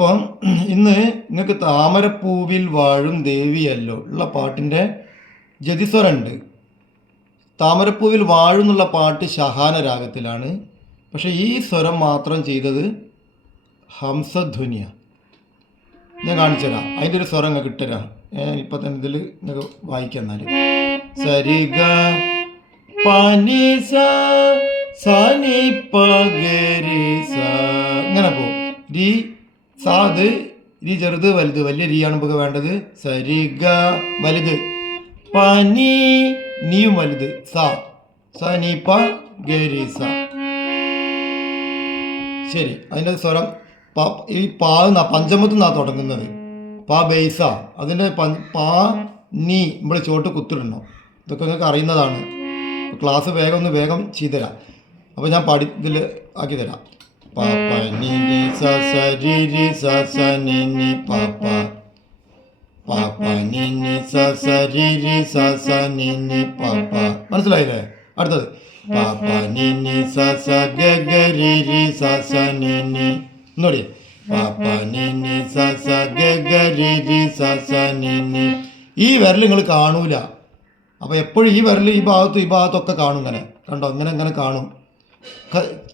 അപ്പം ഇന്ന് നിങ്ങൾക്ക് താമരപ്പൂവിൽ വാഴും ദേവിയല്ലോ ഉള്ള പാട്ടിൻ്റെ ജതിസ്വരമുണ്ട്. താമരപ്പൂവിൽ വാഴും എന്നുള്ള പാട്ട് ഷഹാന രാഗത്തിലാണ്. പക്ഷേ ഈ സ്വരം മാത്രം ചെയ്തത് ഹംസധ്വനിയാണ്. ഞാൻ കാണിച്ചു തരാം. അതിൻ്റെ ഒരു സ്വരം നിങ്ങൾക്ക് ഇട്ടുതരാം. ഇപ്പം തന്നെ ഇതിൽ നിങ്ങൾക്ക് വായിക്കാം. എന്നാൽ സരിഗ പനി സനി പഗരി സ ഇങ്ങനെ പോകും. രീ സാത് രീ ചെറുത് വലുത്, വലിയ രീയാണ് നമുക്ക് വേണ്ടത്. സരിഗ വലുത്, പനി നീയും വലുത്, സനി പ ഗരി സ. ശരി, അതിൻ്റെ സ്വരം ഈ പഞ്ചമത്തിൽ നിന്നാണ് തുടങ്ങുന്നത്. പാ ബേസ, അതിൻ്റെ പാ നീ ഇവിടെ ചോട്ട് കുത്തിടണം. ഇതൊക്കെ നിങ്ങൾക്ക് അറിയുന്നതാണ്. ക്ലാസ് വേഗം ചെയ്തുതരാം. അപ്പോൾ ഞാൻ ഇതിൽ ആക്കി തരാം. പാപ്പ നി നി സ സ രി രി സ സ നി നി പാപ്പ, പാപ്പ നി നി സ സ രി രി സ സ നി നി പാപ്പ. മനസ്സിലായില്ലേ? അടുത്തത് പാപ്പ നി നി സ സ ഗ ഗ രി രി സ സ നി നി. ഒന്നുകൂടി പാപ്പ നി നി സ സ ഗ ഗ രി രി സ സ നി നി. ഈ വിരൽ നിങ്ങൾ കാണൂല. അപ്പോൾ എപ്പോഴും ഈ വിരൽ ഈ ഭാഗത്തൊക്കെ കാണും. ഇങ്ങനെ കണ്ടോ? ഇങ്ങനെ കാണും.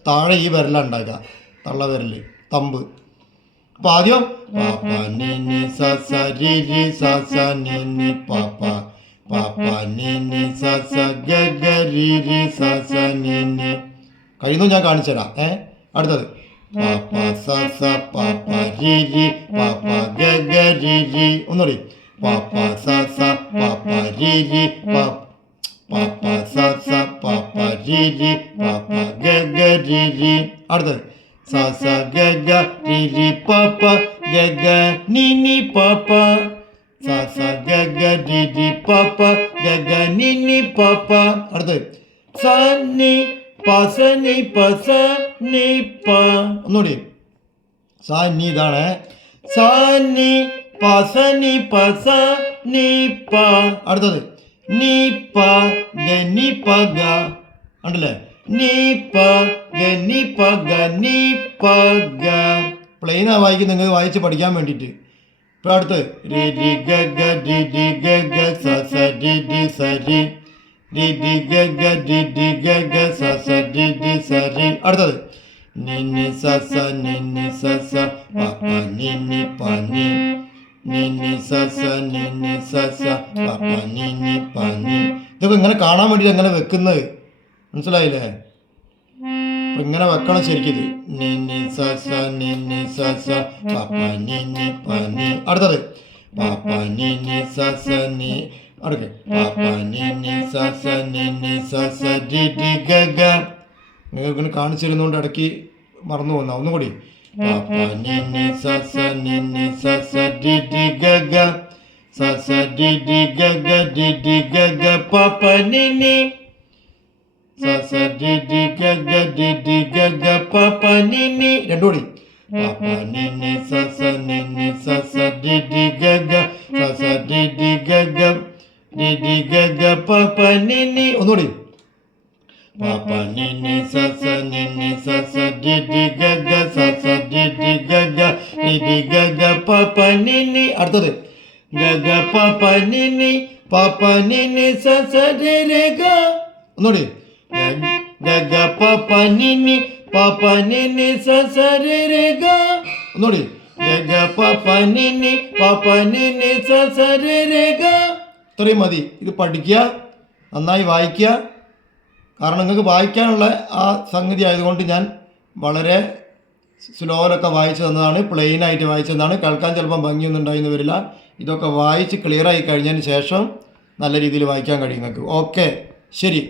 താഴെ ഈ വിരലാണ് ഉണ്ടാക്കുക, തള്ള വിരൽ, തമ്പ്. അപ്പോൾ ആദ്യം പാപ്പ നി നി സ സ രി രി സ സ നി നി പാപ്പ, പാപ്പ നി നി സ സ ഗ ഗ രി രി സ സ നി നി. കഴിയുന്നു ഞാൻ കാണിച്ചു തരാം. അടുത്തത് പാപ്പ സ സ പാപ്പ രി രി പാപ്പ ഗ ഗ രി രി. ഒന്നുകൂടി പാപ്പ സ സ പാപ്പ രി രി പാപ്പ സ സ പാപ്പ രി രി പാപ്പ ഗ ഗ രി രി. അടുത്തത് സ സ ഗ ഗ രി രി പാപ്പ ഗ ഗ നി നി പാപ്പ, സ സ ഗ ഗ രി രി പാപ്പ ഗ ഗ നി നി പാപ്പ. അടുത്തത് സ നി പ സ നി പ സ നി പ. ഒന്നുകൂടി സ നി, ഇതാണ് സ നി പ സ നി പ സ നി പ. അടുത്തത് നി പ ഗ നി പ ഗ. ഉണ്ടല്ലേ? നി പ ഗ നി പ ഗ നി പ ഗ. പ്ലെയിനാ വായിക്കുന്നത്, നിങ്ങൾക്ക് വായിച്ച് പഠിക്കാൻ വേണ്ടിയിട്ട്. ഇപ്പം അടുത്ത് രി രി ഗ ഗ രി രി ഗ ഗ സ സ രി രി സ രി രി രി ഗ ഗ രി രി ഗ ഗ സ സ രി രി സ രി. അടുത്തത് നി നി സ സ നി നി സ സ പാപ്പ നി നി പ നി നി നി സ സ നി നി സ സ പാപ്പ നി നി പ നി. ഇതൊക്കെ ഇങ്ങനെ കാണാൻ വേണ്ടിയിട്ട് എങ്ങനെ വെക്കുന്നത് മനസ്സിലായില്ലേ? അപ്പം ഇങ്ങനെ വെക്കണം ശരിക്കും. നി നി സ സ നി നി സ സ പാപ്പ നി നി പ നി. അടുത്തത് പാപ്പ നി നി സ സ നി. അടുത്ത് പാപ്പ നി നി സ സ നി നി സ സ രി രി ഗ ഗ. നിങ്ങൾ ഇങ്ങനെ കാണിച്ചിരുന്നതുകൊണ്ട് ഇടയ്ക്ക് മറന്നു പോകുന്ന. ഒന്നുകൂടി പാപ്പ നി നി സ സ നി നി സ സ രി രി ഗ ഗ സ സ രി രി ഗ ഗ രി രി ഗ ഗ പാപ്പ നി നി സ സ രി രി ഗ ഗ രി രി ഗ ഗ പാപ്പ നി നി. രണ്ടുകൂടി പാപ്പ നി നി സ സ നി നി സ സ രി രി ഗ ഗ സ സ രി രി ഗ ഗ രി രി ഗ ഗ പാപ്പ നി നി. ഒന്നുകൂടി പാപ്പ നി നി സ സ നി നി സ സ രി രി ഗ ഗ സ സ രി രി ഗ ഗ രി രി ഗ ഗ പാപ്പ നി നി. അടുത്തത് ഗ ഗ പാപ്പ നി നി പാപ്പ നി നി സ സ രി രി ഗ. ഒന്നുകൂടി ഗ ഗ പാപ്പ നി നി പാപ്പ നി നി സ സ രി രി ഗ. ഒന്നുകൂടി ഗ ഗ പാപ്പ നി നി പാപ്പ നി നി സ സ രി രി ഗ. ഇത്രയും മതി. ഇത് പഠിക്കുക, നന്നായി വായിക്കുക. കാരണം നിങ്ങൾക്ക് വായിക്കാനുള്ള ആ സംഗതി ആയതുകൊണ്ട് ഞാൻ വളരെ സ്ലോയിലൊക്കെ വായിച്ചു തന്നതാണ്, പ്ലെയിനായിട്ട് വായിച്ചു തന്നതാണ്. കേൾക്കാൻ ചിലപ്പോൾ ഭംഗിയൊന്നും ഉണ്ടായിരുന്നു വരില്ല. ഇതൊക്കെ വായിച്ച് ക്ലിയറായി കഴിഞ്ഞതിന് ശേഷം നല്ല രീതിയിൽ വായിക്കാൻ കഴിയും നിങ്ങൾക്ക്. ഓക്കെ, ശരി.